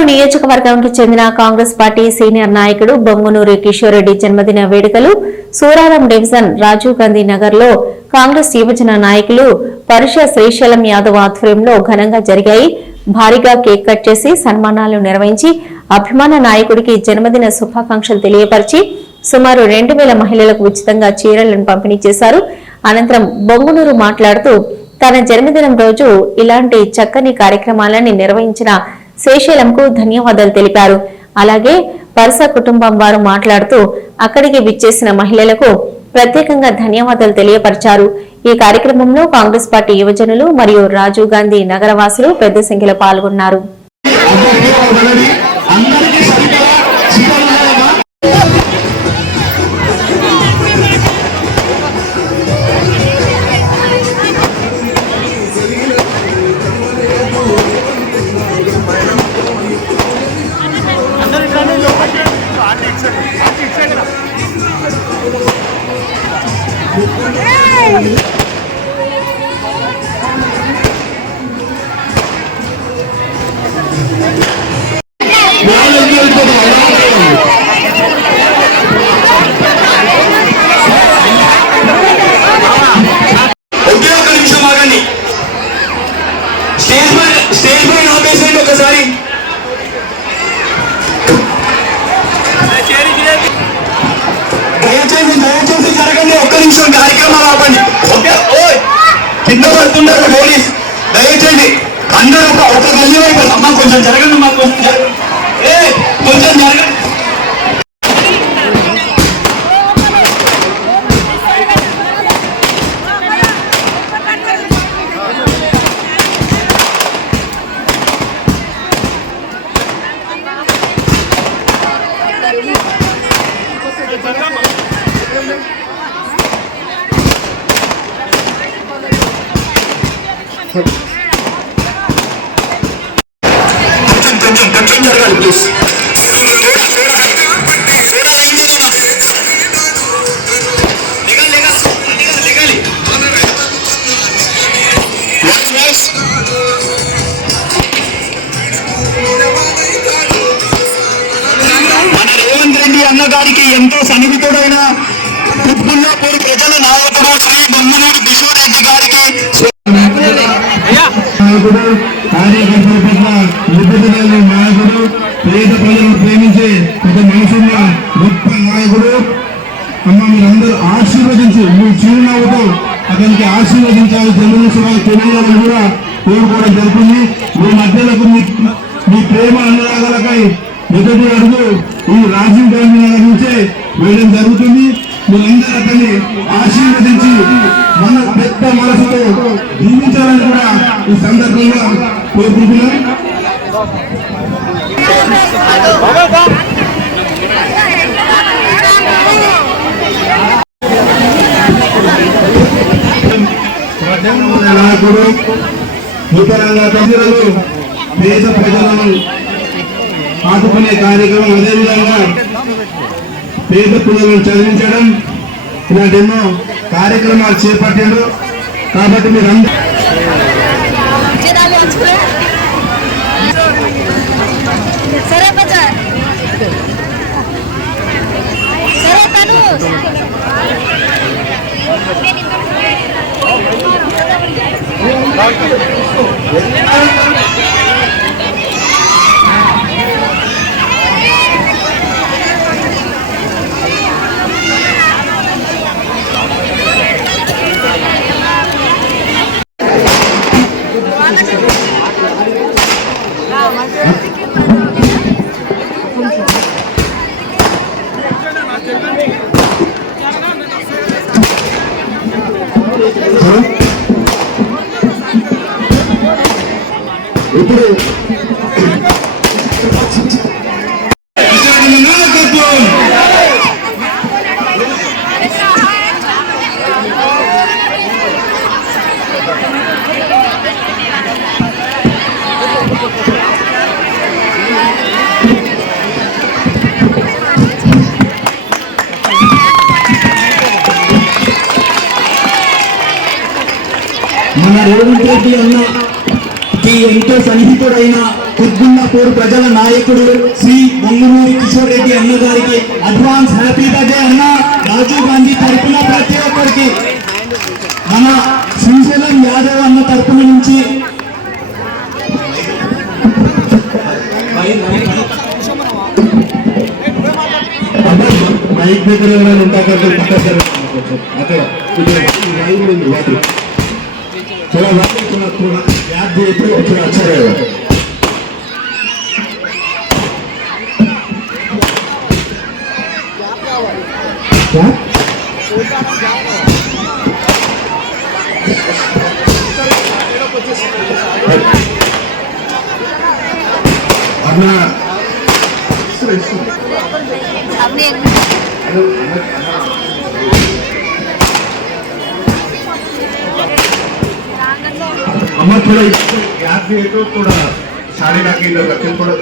సుమారు నియోజకవర్గానికి చెందిన కాంగ్రెస్ పార్టీ సీనియర్ నాయకుడు బొంగునూరి కిషోర్ రెడ్డి జన్మదిన వేడుకలు సూరారం డివిజన్ రాజీవ్ గాంధీ నగర్ లో కాంగ్రెస్ యువజన నాయకులు పరుష శ్రీశైలం యాదవ్ ఆధ్వర్యంలో ఘనంగా జరిగాయి. భారీగా కేక్ కట్ చేసి సన్మానాలు నిర్వహించి అభిమాన నాయకుడికి జన్మదిన శుభాకాంక్షలు తెలియపరిచి సుమారు 2000 మహిళలకు ఉచితంగా చీరలను పంపిణీ చేశారు. అనంతరం బొంగునూరు మాట్లాడుతూ తన జన్మదినం రోజు ఇలాంటి చక్కని కార్యక్రమాలను నిర్వహించిన శ్రీశైలంకు ధన్యవాదాలు తెలిపారు. అలాగే పరస కుటుంబం వారు మాట్లాడుతూ అక్కడికి విచ్చేసిన మహిళలకు ప్రత్యేకంగా ధన్యవాదాలు తెలియపరిచారు. ఈ కార్యక్రమంలో కాంగ్రెస్ పార్టీ యువజనులు మరియు రాజీవ్ గాంధీ నగరవాసులు పెద్ద సంఖ్యలో పాల్గొన్నారు. ఒకసారి దయచేసి జరగండి. ఒక్క నిమిషం కార్యక్రమాలు ఆపండి. కింద పడుతున్నారు పోలీస్. దయచేసి అందరూ ఒక గల్లి వైపు అమ్మ కొంచెం జరగండి. మాకు కొంచెం జరగండి. కొంచెం జరగాలి ప్లీజ్. మన రేవంత్ రెడ్డి అన్న గారికి ఎంతో సన్నిహితుడైన కుత్బుల్లాపూర్ ప్రజల నాయకుడు శ్రీ బొంగునూరి కిషోర్ రెడ్డి గారికి నాయకుడు పేద ప్రజలను ప్రేమించే పెద్ద మనసున్న గొప్ప నాయకుడు. అమ్మ మీరందరూ ఆశీర్వదించి మీ చిరునవ్వుతో అతనికి ఆశీర్వదించాలి. జన్మదినోత్సవాలు తెలియాలని కూడా కోరుకోవడం జరుగుతుంది. మీ మధ్యలకు మీ ప్రేమ అనురాగాలకై మొదటి అడుగు ఈ రాజీవ్ గాంధీ నగర్ నుంచే వేయడం జరుగుతుంది. మీరందరూ అతన్ని ఆశీర్వదించి మన పెద్ద మనసుతో జీవించాలని కూడా ఈ సందర్భంగా కోరుకుంటున్నాం. నాయకుడు నూతనంగా ప్రజలను పేద ప్రజలను ఆదుకునే కార్యక్రమం, అదేవిధంగా పేద పిల్లలను చదివించడం ఇలాంటి ఎన్నో కార్యక్రమాలు చేపట్టారు. కాబట్టి మీరు ఇప్పుడు మన రేవంత్ రెడ్డి అన్న కి ఎంతో సన్నిహితుడైన కుత్బుల్లాపూర్ ప్రజల నాయకుడు శ్రీ బొంగునూరి కిషోర్ రెడ్డి అన్న గారికి అడ్వాన్స్ హ్యాపీ బర్త్డే అన్న. రాజీవ్ గాంధీ తరఫున ప్రతి ఒక్కరికి, మన శ్రీశైలం యాదవ్ అన్న తరఫున నుంచి మైక్ దగ్గర ఉంటారు అక్కడ थोड़ा याद दिए तो थोड़ा अच्छा रहेगा. क्या अपना अम्मा थोड़ा याद दिए तो थोड़ा साढ़े लाख थोड़ा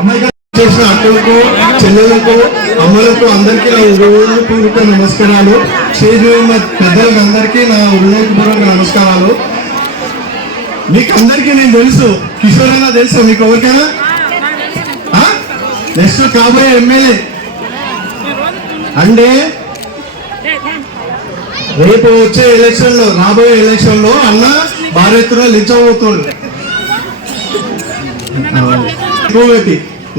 अम्मा చేసిన అక్కలకు చెల్లెలకు అమ్మలకు అందరికీ నా హృదయపూర్వక నమస్కారాలు. స్టేజ్ మీద ఉన్న పెద్దలకు అందరికీ నా హృదయపూర్వక నమస్కారాలు. మీకు అందరికీ నేను తెలుసు, కిషోర్ అన్న తెలుసు మీకు ఎవరికైనా? నెక్స్ట్ కాబోయే ఎమ్మెల్యే అంటే రేపు వచ్చే ఎలక్షన్ లో, రాబోయే ఎలక్షన్ లో అన్న భారీ ఎత్తున లించబోతుండు.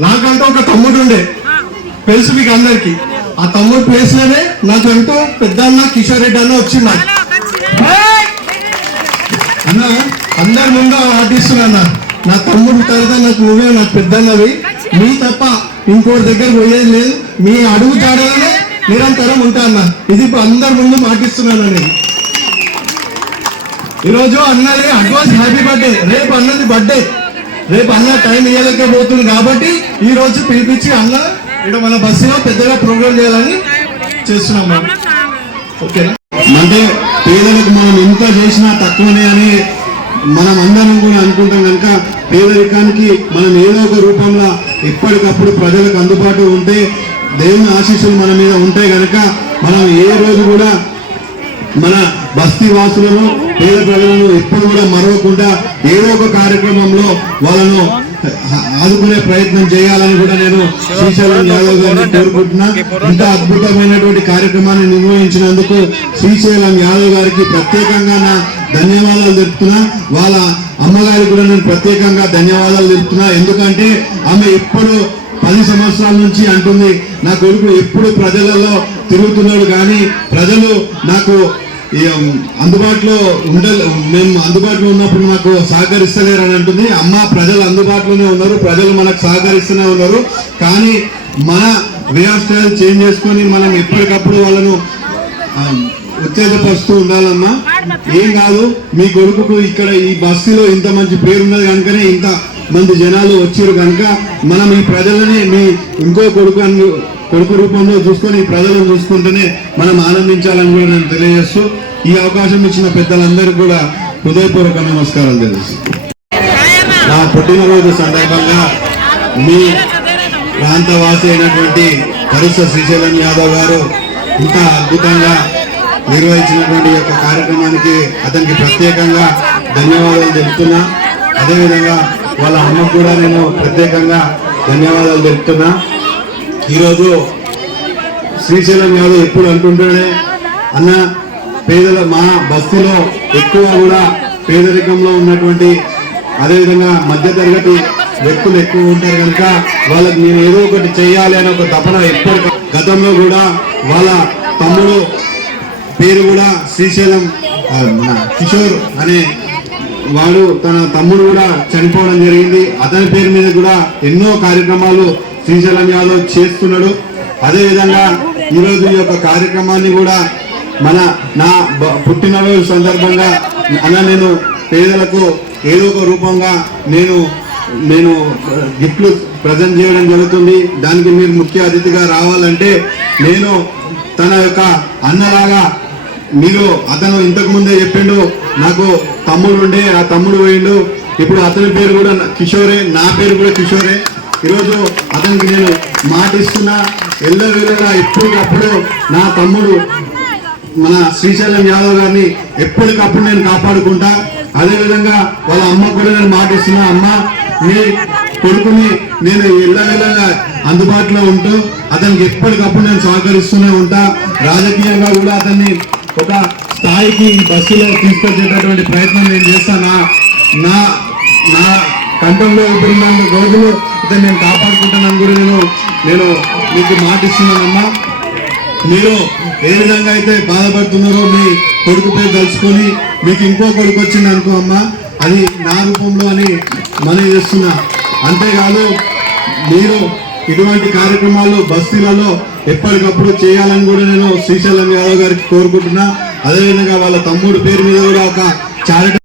నాకంటూ ఒక తమ్ముడు ఉండే, తెలుసు మీకు అందరికి. ఆ తమ్ముడు ప్లేస్ లోనే నాకంటూ పెద్ద అన్న కిషోర్ రెడ్డి అన్న వచ్చిండు. అన్న అందరి ముందు ఆర్టిస్తున్నా, నా తమ్ముడు తర్వాత నాకు నువ్వే నాకు పెద్ద అన్నవి, మీ తప్ప ఇంకోటి దగ్గర పోయేది లేదు, మీ అడుగు జాడగానే నిరంతరం ఉంటా అన్న. ఇది ఇప్పుడు అందరి ముందు మాటిస్తున్నాను నేను. ఈరోజు అన్నది అడ్వాన్స్ హ్యాపీ బర్త్డే. రేపు అన్నది బర్త్డే, రేపు అన్న టైం ఇవ్వలేకపోతుంది కాబట్టి ఈ రోజు పిలిపించి అన్న ఇక్కడ మన బస్సులో పెద్దగా ప్రోగ్రామ్ చేయాలని చేస్తున్నాం. ఓకేనా? అంటే పేదలకు మనం ఎంత చేసినా తక్కువనే అని మనం అందరం కూడా అనుకుంటాం కనుక పేదరికానికి మనం ఏదో ఒక రూపంలో ఎప్పటికప్పుడు ప్రజలకు అందుబాటులో ఉంటే దేవుని ఆశీస్సులు మన మీద ఉంటాయి కనుక మనం ఏ రోజు కూడా మన బస్తీ వాసులను పేద ప్రజలను ఎప్పుడు కూడా మరవకుండా ఏదో ఒక కార్యక్రమంలో వాళ్ళను ఆదుకునే ప్రయత్నం చేయాలని కూడా నేను శ్రీశైలం యాదవ్ గారిని కోరుకుంటున్నా. ఇంత అద్భుతమైనటువంటి కార్యక్రమాన్ని నిర్వహించినందుకు శ్రీశైలం యాదవ్ గారికి ప్రత్యేకంగా నా ధన్యవాదాలు తెలుపుతున్నా. వాళ్ళ అమ్మగారికి కూడా నేను ప్రత్యేకంగా ధన్యవాదాలు తెలుపుతున్నా. ఎందుకంటే ఆమె ఎప్పుడు 10 సంవత్సరాల నుంచి అంటుంది, నా కొడుకు ఎప్పుడు ప్రజలలో తిరుగుతున్నాడు కానీ ప్రజలు నాకు అందుబాటులో మేము అందుబాటులో ఉన్నప్పుడు నాకు సహకరిస్తలేరు అని అంటుంది. అమ్మ ప్రజలు అందుబాటులోనే ఉన్నారు, ప్రజలు మనకు సహకరిస్తూనే ఉన్నారు, కానీ మన వే ఆఫ్ స్టైల్ చేంజ్ చేసుకొని మనం ఎప్పటికప్పుడు వాళ్ళను ఉత్తేజపరుస్తూ ఉండాలమ్మా. ఏం కాదు, మీ కొడుకుకు ఇక్కడ ఈ బస్తీలో ఇంత మంచి పేరున్నది కనుకనే ఇంత మంది జనాలు వచ్చారు కనుక మనం ఈ ప్రజలని మీ ఇంకో కొడుకు రూపంలో చూసుకొని ఈ ప్రజలను చూసుకుంటూనే మనం ఆనందించాలని కూడా నేను తెలియజేస్తూ ఈ అవకాశం ఇచ్చిన పెద్దలందరికీ కూడా హృదయపూర్వక నమస్కారాలు తెలుసు. నా పుట్టినరోజు సందర్భంగా మీ ప్రాంతవాసి అయినటువంటి కరుస శ్రీశైలం యాదవ్ గారు ఇంత అద్భుతంగా నిర్వహించినటువంటి యొక్క కార్యక్రమానికి అతనికి ప్రత్యేకంగా ధన్యవాదాలు తెలుపుతున్నా. అదేవిధంగా వాళ్ళ అమ్మకు కూడా నేను ప్రత్యేకంగా ధన్యవాదాలు తెలుపుతున్నా. ఈరోజు శ్రీశైలం యాదవ్ ఎప్పుడు అంటుంటాడే, అన్న పేదల మా బస్తీలో ఎక్కువ కూడా పేదరికంలో ఉన్నటువంటి అదేవిధంగా మధ్యతరగతి వ్యక్తులు ఎక్కువ ఉంటారు కనుక వాళ్ళకి నేను ఏదో ఒకటి చేయాలి అనే ఒక తపన ఎప్పటి గతంలో కూడా వాళ్ళ తమ్ముడు పేరు కూడా శ్రీశైలం కిషోర్ అనే వాడు తన తమ్ముడు కూడా చనిపోవడం జరిగింది. అతని పేరు మీద కూడా ఎన్నో కార్యక్రమాలు శ్రీశైలం యాదవ్ చేస్తున్నాడు. అదేవిధంగా ఈరోజు ఈ యొక్క కార్యక్రమాన్ని కూడా నా పుట్టినరోజు సందర్భంగా అలా నేను పేదలకు ఏదో ఒక రూపంగా నేను గిఫ్ట్లు ప్రజెంట్ చేయడం జరుగుతుంది. దానికి మీరు ముఖ్య అతిథిగా రావాలంటే నేను తన యొక్క అన్నలాగా మీరు అతను ఇంతకు ముందే చెప్పిండు నాకు తమ్ముడు ఉండే, ఆ తమ్ముడు పోయిండు, ఇప్పుడు అతని పేరు కూడా కిషోరే, నా పేరు కూడా కిషోరే. ఈరోజు అతనికి నేను మాటిస్తున్నా, ఎల్లవేళలా ఎప్పటికప్పుడు నా తమ్ముడు మన శ్రీశైలం యాదవ్ గారిని ఎప్పటికప్పుడు నేను కాపాడుకుంటా. అదే విధంగా వాళ్ళ అమ్మ కూడా నేను మాటిస్తున్నా, అమ్మ మీ కొడుకుని నేను ఎల్లవేళగా అందుబాటులో ఉంటూ అతనికి ఎప్పటికప్పుడు నేను సహకరిస్తూనే ఉంటా. రాజకీయంగా కూడా అతన్ని ఒక స్థాయికి ఈ బస్సులో తీసుకొచ్చేటటువంటి ప్రయత్నం నేను చేస్తాను. నా నా కంఠంలో ఇప్పుడు రోజులు ఇతను నేను కాపాడుకుంటానని కూడా నేను మీకు మాటిస్తున్నానమ్మా. మీరు ఏ విధంగా అయితే బాధపడుతున్నారో మీ కొడుకుపై కలుసుకొని మీకు ఇంకో కొడుకు వచ్చింది అనుకో అమ్మా, అది నా రూపంలో అని మనం చేస్తున్నా. అంతేకాదు మీరు ఇటువంటి కార్యక్రమాలు బస్తీలలో ఎప్పటికప్పుడు చేయాలని కూడా నేను శ్రీశైలం యాదవ్ గారికి కోరుకుంటున్నా. అదేవిధంగా వాళ్ళ తమ్ముడు పేరు మీద కూడా ఒక చారిటీ